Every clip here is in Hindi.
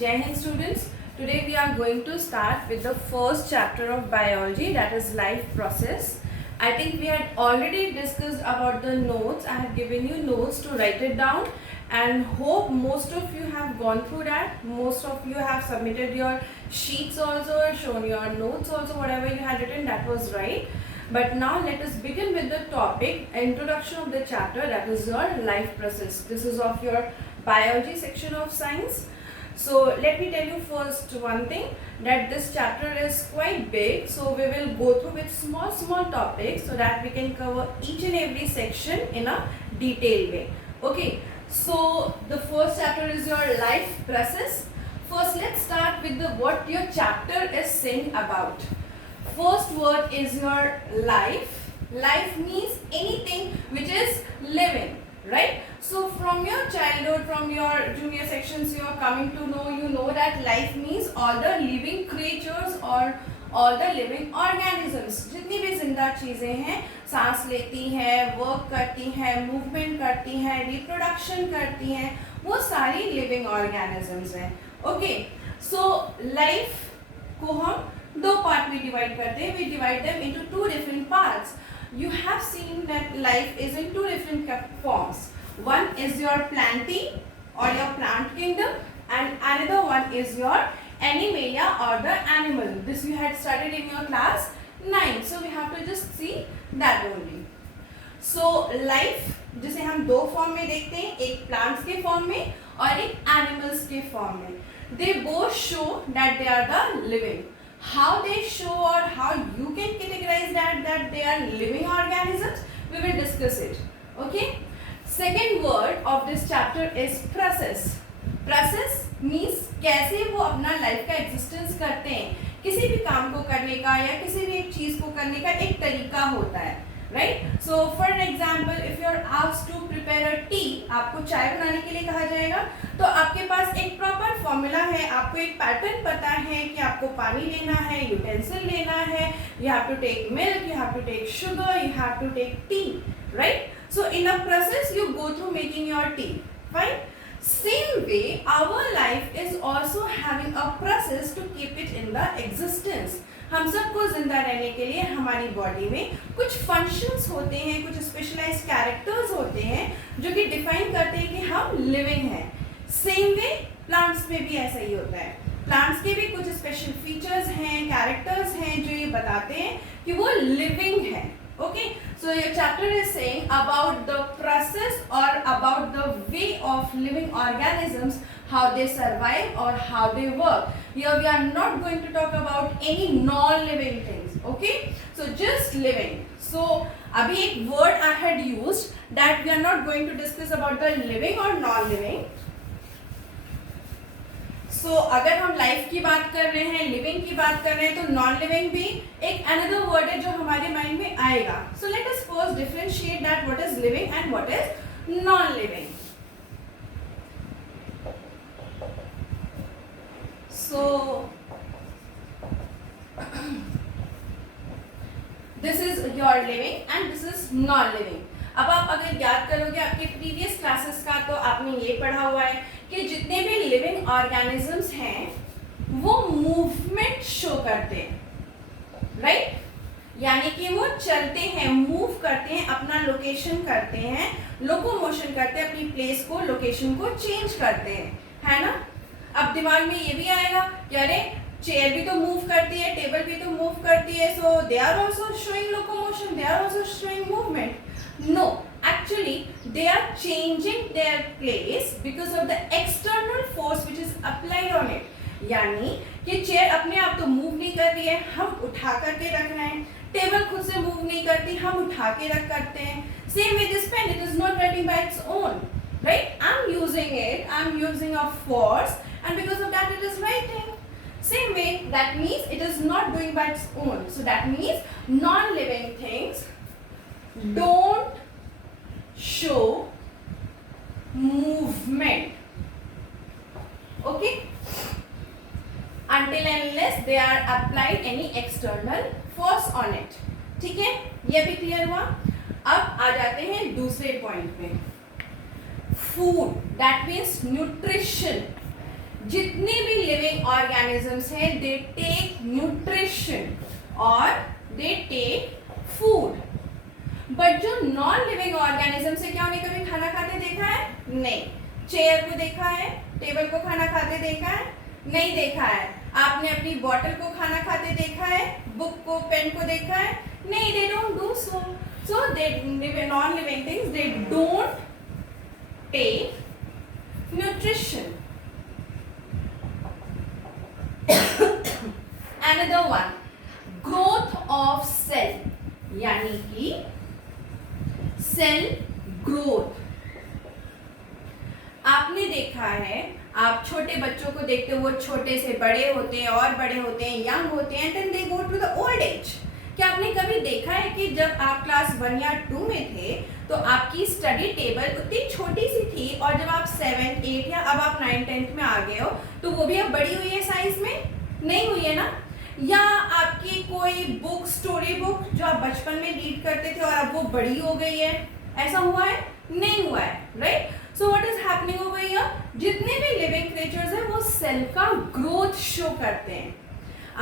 Jai Hind students. Today we are going to start with the first chapter of biology, that is life process. I think we had already discussed about the notes. I have given you notes to write it down and hope most of you have gone through that. Most of you have submitted your sheets also, shown your notes also, whatever you had written, that was right. But now let us begin with the topic, introduction of the chapter, that is your life process. This is of your biology section of science. So let me tell you first one thing, that this chapter is quite big, so we will go through with small topics so that we can cover each and every section in a detailed way. Okay, so the first chapter is your life process. First let's start with the what your chapter is saying about. First word is your life. Life means anything which is living, right? So from your childhood, from your junior sections, you are coming to know, you know that life means all the living creatures or all the living organisms. जितनी भी जिंदा चीज़ें हैं, सांस लेती हैं, वर्क करती हैं, मूवमेंट करती हैं, रिप्रोडक्शन करती हैं, वो सारी लिविंग ऑर्गेनिजम्स हैं. ओके, सो लाइफ को हम दो पार्ट में डिवाइड करते हैं. We divide them into two different parts. You have seen that life is in two different forms. One is your planty or your plant kingdom, and another one is your animalia or the animal. This you had studied in your class 9. So we have to just see that only. So life जिसे हम दो फॉर्म में देखते हैं, एक प्लांट्स के फॉर्म में और एक एनिमल्स के फॉर्म में. They both show that they are the living. How they show or how you can categorize that they are living organisms, we will discuss it. Okay, second word of this chapter is process. Process means कैसे वो अपना लाइफ का एग्जिस्टेंस करते हैं. किसी भी काम को करने का या किसी भी एक चीज को करने का एक तरीका होता है, right? So for example, if you are asked to prepare a tea, आपको चाय बनाने के लिए कहा जाएगा, तो आपके पास एक प्रॉपर फॉर्मूला है, आपको एक पैटर्न पता है कि आपको पानी लेना है, यूटेंसिल लेना है, you have to take milk, you have to take sugar, you have to take tea, right? So in a process you go through making your tea, fine. Same way, our life is also having a process to keep it in the existence. हम सबको जिंदा रहने के लिए हमारी बॉडी में कुछ फंक्शंस होते हैं, कुछ स्पेशलाइज्ड कैरेक्टर्स होते हैं जो कि डिफाइन करते हैं कि हम लिविंग हैं. सेम वे प्लांट्स में भी ऐसा ही होता है. प्लांट्स के भी कुछ स्पेशल फीचर्स हैं, कैरेक्टर्स हैं जो ये बताते हैं कि वो लिविंग है. Okay, so your chapter is saying about the process or about the way of living organisms, how they survive or how they work. Here we are not going to talk about any non-living things. Okay, so just living. So अभी एक word I had used that we are not going to discuss about the living or non-living. So अगर हम लाइफ की बात कर रहे हैं, लिविंग की बात कर रहे हैं, तो नॉन लिविंग भी एक अनदर वर्ड है जो हमारे माइंड में आएगा. So let us first differentiate that what is living and what is non living. So this is your living and this is non living. अब आप अगर याद करोगे आपके प्रीवियस क्लासेस का, तो आपने ये पढ़ा हुआ है कि जितने भी लिविंग ऑर्गेनिजम्स हैं वो मूवमेंट शो करते हैं, राइट? यानी कि वो चलते हैं, मूव करते हैं, अपना लोकेशन करते हैं, लोकोमोशन करते हैं, अपनी प्लेस को, लोकेशन को चेंज करते हैं, है ना? अब दिमाग में ये भी आएगा कि अरे चेयर भी तो मूव करती है, टेबल भी तो मूव करती है, so they are also showing locomotion, they are also showing movement. No, actually they are changing their place because of the external force which is applied on it. यानी कि चेयर अपने आप तो मूव नहीं कर रही है, हम उठा करके रख रहे हैं. टेबल खुद से मूव नहीं करती, हम उठा के रख करते हैं. Same with this pen, it is not writing by its own, right? I'm using it, I'm using a force, and because of that it is writing. Same way, that means it is not doing by its own. So that means non-living things don't show movement, okay, until and unless they are applied any external force on it. ठीक है, ये भी क्लियर हुआ. अब आ जाते हैं दूसरे पॉइंट पे. Food, that means nutrition. जितने भी लिविंग ऑर्गेनिजम्स हैं दे टेक न्यूट्रिशन और दे टेक फूड, बट जो नॉन लिविंग ऑर्गेनिजम्स है क्या उन्हें कभी खाना खाते देखा है? नहीं। चेयर को देखा है? टेबल को खाना खाते देखा है? नहीं देखा है। आपने अपनी बॉटल को खाना खाते देखा है? बुक को, पेन को देखा है? नहीं, they don't do so. So they non-living things, they don't take nutrition. Another one, growth of cell, यानी कि सेल ग्रोथ. आपने देखा है, आप छोटे बच्चों को देखते हो, वो छोटे से बड़े होते हैं और बड़े होते हैं, यंग होते हैं, then they go to the old age. क्या आपने कभी देखा है कि जब आप क्लास 1 या 2 में थे तो आपकी स्टडी टेबल उतनी छोटी सी थी और जब आप 7, 8 या अब आप 9, 10 में आ गए हो तो वो भी अब बड़ी हुई है साइज में? नहीं हुई है ना. या आपकी कोई बुक, स्टोरी बुक जो आप बचपन में रीड करते थे और अब वो बड़ी हो गई है, ऐसा हुआ है? नहीं हुआ है, right. So what is happening over here? जितने भी लिविंग क्रिएचर्स हैं वो सेल का ग्रोथ शो करते हैं.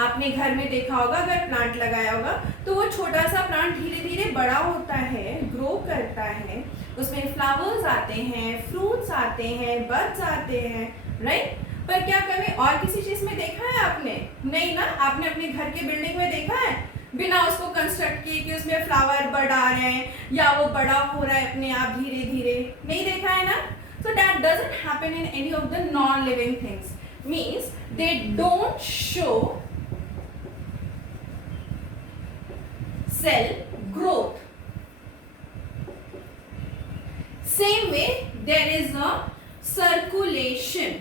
आपने घर में देखा होगा, अगर प्लांट लगाया होगा तो वो छोटा सा प्लांट धीरे धीरे बड़ा होता है, ग्रो करता है, उसमें फ्लावर्स आते हैं, फ्रूट्स आते हैं, बड्स आते हैं, राइट. पर क्या कभी और किसी चीज में देखा है आपने? नहीं ना. आपने अपने घर के बिल्डिंग में देखा है बिना उसको कंस्ट्रक्ट किए कि उसमें फ्लावर बड आ रहे हैं या वो बड़ा हो रहा है अपने आप धीरे धीरे? नहीं देखा है ना. So that doesn't happen in any of the non living things. Means they don't show cell growth. Same way there is a circulation.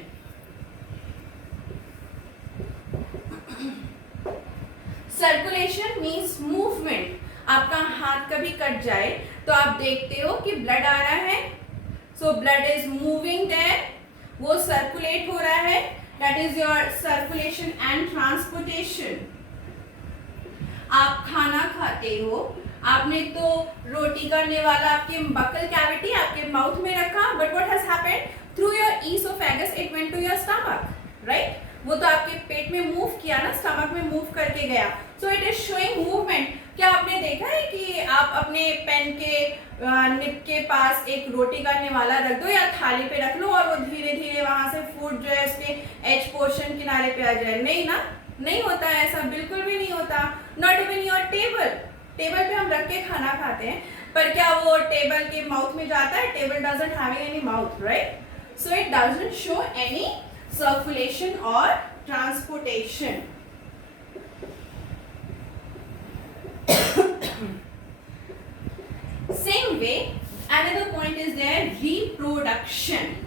Circulation means movement. आपका हाथ कभी कट जाए तो आप देखते हो कि ब्लड आ रहा है, so blood is moving there, वो सर्कुलेट हो रहा है. That is your circulation and transportation. आप खाना खाते हो, आपने तो रोटी करने वाला आपके बकल कैविटी आपके माउथ में रखा, but what has happened? Through your oesophagus it went to your stomach, right. वो तो आपके पेट में मूव किया ना, स्टमक में मूव करके गया. So it is showing movement. क्या आपने देखा है कि आप अपने पेन के निप के पास एक रोटी करने वाला रख दो या थाली पे रख लो और वो धीरे धीरे वहां से फूड जो है उसके एज पोर्शन किनारे पे आ जाए? नहीं ना. नहीं होता है ऐसा, बिल्कुल भी नहीं होता. Not even your table. Table पे हम रख के खाना खाते हैं, पर क्या वो टेबल के माउथ में जाता है? Table doesn't having any mouth, right. So it doesn't show any circulation और transportation. Same way, another point is there, reproduction.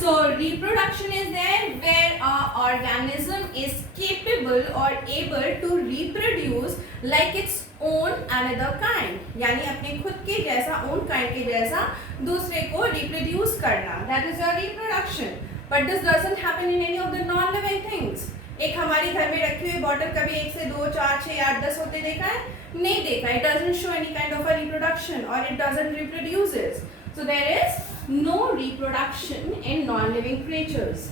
So reproduction is there where an organism is capable or able to reproduce like its own another kind. यानी अपने खुद के जैसा, own kind के जैसा दूसरे को reproduce करना. That is your reproduction. But this doesn't happen in any of the non-living things. एक हमारी घर में रखी हुई बॉटल कभी 1 से 2, 4, 6, 8, 10 होते देखा है? नहीं देखा. It doesn't show any kind of a reproduction or it doesn't reproduces. So there is no reproduction in non-living creatures.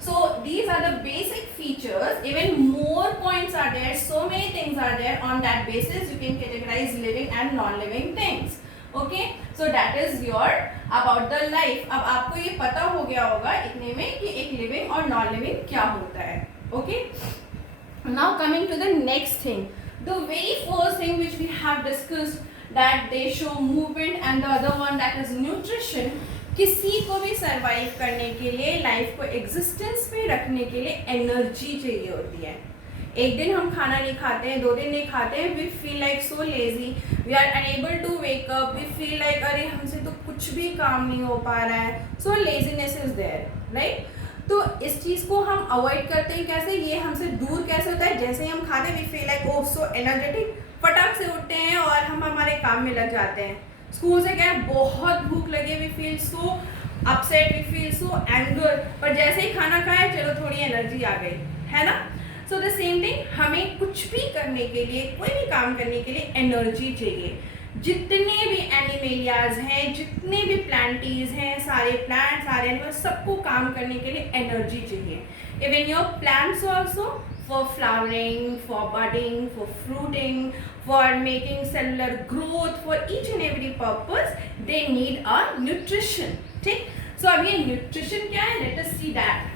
So these are the basic features. Even more points are there. So many things are there. On that basis, you can categorize living and non-living things. Okay? So that is your about the life. अब आपको ये पता हो गया होगा इतने में कि एक living और non-living क्या होता है. Okay? Now coming to the next thing. The very first thing which we have discussed that they show movement and the other one that is nutrition. किसी को भी सर्वाइव करने के लिए, लाइफ को एग्जिस्टेंस में रखने के लिए एनर्जी चाहिए होती है. एक दिन हम खाना नहीं खाते हैं, 2 दिन नहीं खाते हैं, we feel like so lazy, we are unable to wake up, we feel like अरे हमसे तो कुछ भी काम नहीं हो पा रहा है. सो लेजीनेस इज देयर, राइट. तो इस चीज़ को हम अवॉइड करते हैं कैसे? ये हमसे दूर कैसे होता है? जैसे ही हम खाते हैं we feel like oh so energetic, फटाक से उठते हैं और हम हमारे काम में लग जाते हैं. स्कूल से क्या है, बहुत भूख लगे, we feel so upset, we feel so anger, पर जैसे ही खाना खाए चलो थोड़ी एनर्जी आ गई, है ना. सो द सेम थिंग, हमें कुछ भी करने के लिए, कोई भी काम करने के लिए एनर्जी चाहिए. जितने भी एनिमेलियाज हैं, जितने भी प्लांटीज हैं, सारे प्लांट, सारे एनिमल, सबको काम करने के लिए एनर्जी चाहिए. Even your plants also, for flowering, for budding, for fruiting, for making cellular growth, for each and every purpose they need a nutrition. ठीक. So अब ये nutrition क्या है? Let us see that.